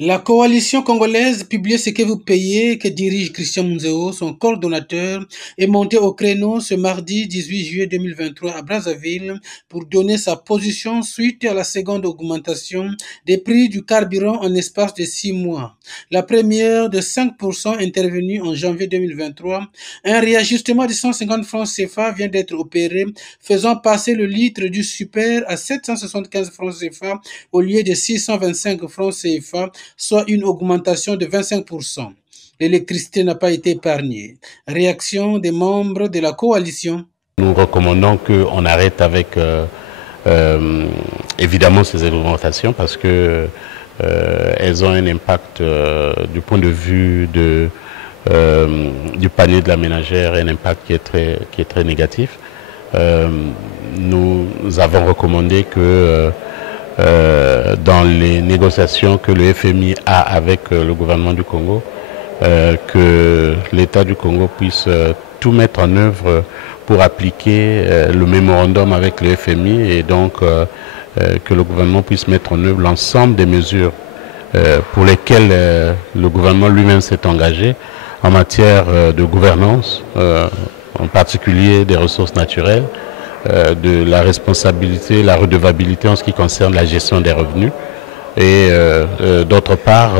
La coalition congolaise Publiez ce que vous payez, que dirige Christian Munzeo, son coordonnateur, est monté au créneau ce mardi 18 juillet 2023 à Brazzaville pour donner sa position suite à la seconde augmentation des prix du carburant en espace de 6 mois. La première de 5% intervenue en janvier 2023, un réajustement de 150 francs CFA vient d'être opéré, faisant passer le litre du super à 775 francs CFA au lieu de 625 francs CFA, soit une augmentation de 25%. L'électricité n'a pas été épargnée. Réaction des membres de la coalition. Nous recommandons qu'on arrête avec évidemment ces augmentations parce que elles ont un impact du point de vue du panier de la ménagère, un impact qui est très négatif. Nous avons recommandé que dans les négociations que le FMI a avec le gouvernement du Congo, que l'État du Congo puisse tout mettre en œuvre pour appliquer le mémorandum avec le FMI et donc que le gouvernement puisse mettre en œuvre l'ensemble des mesures pour lesquelles le gouvernement lui-même s'est engagé en matière de gouvernance, en particulier des ressources naturelles, de la responsabilité, la redevabilité en ce qui concerne la gestion des revenus. Et d'autre part,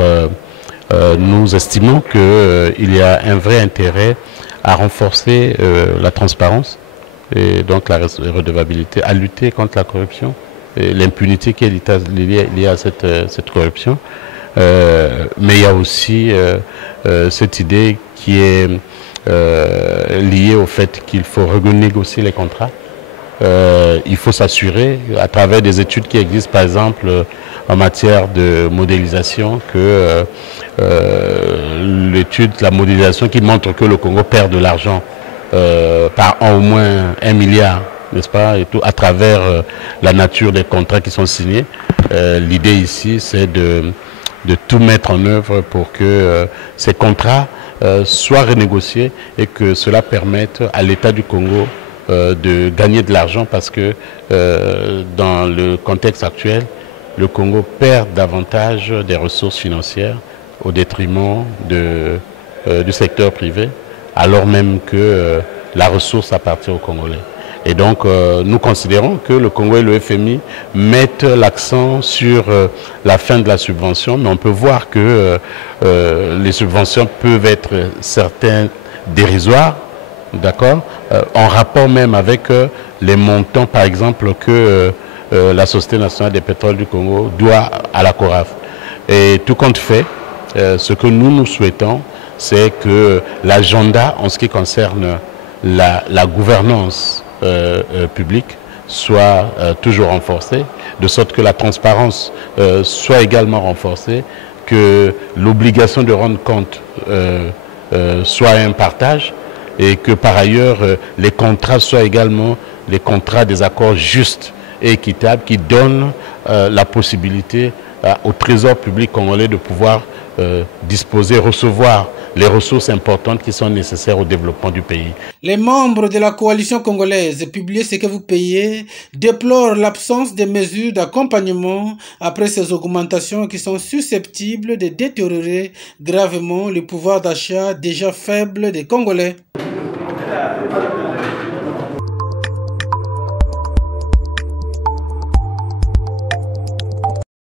nous estimons qu'il y a un vrai intérêt à renforcer la transparence et donc la redevabilité, à lutter contre la corruption et l'impunité qui est liée à cette corruption. Mais il y a aussi cette idée qui est liée au fait qu'il faut renégocier les contrats. Il faut s'assurer, à travers des études qui existent, par exemple, en matière de modélisation, que la modélisation qui montre que le Congo perd de l'argent par an, au moins 1 milliard, n'est-ce pas, et tout, à travers la nature des contrats qui sont signés. L'idée ici, c'est de tout mettre en œuvre pour que ces contrats soient renégociés et que cela permette à l'État du Congo de gagner de l'argent parce que dans le contexte actuel, le Congo perd davantage des ressources financières au détriment du secteur privé, alors même que la ressource appartient aux Congolais. Et donc, nous considérons que le Congo et le FMI mettent l'accent sur la fin de la subvention, mais on peut voir que les subventions peuvent être certaines dérisoires, d'accord, en rapport même avec les montants, par exemple, que la Société nationale des pétroles du Congo doit à la CORAF. Et tout compte fait, ce que nous souhaitons, c'est que l'agenda en ce qui concerne la gouvernance publique soit toujours renforcé, de sorte que la transparence soit également renforcée, que l'obligation de rendre compte soit un partage et que par ailleurs les contrats soient également les contrats des accords justes et équitables qui donnent la possibilité au trésor public congolais de pouvoir disposer, recevoir les ressources importantes qui sont nécessaires au développement du pays. Les membres de la coalition congolaise Publiez ce que vous payez déplorent l'absence de mesures d'accompagnement après ces augmentations qui sont susceptibles de détériorer gravement le pouvoir d'achat déjà faible des Congolais.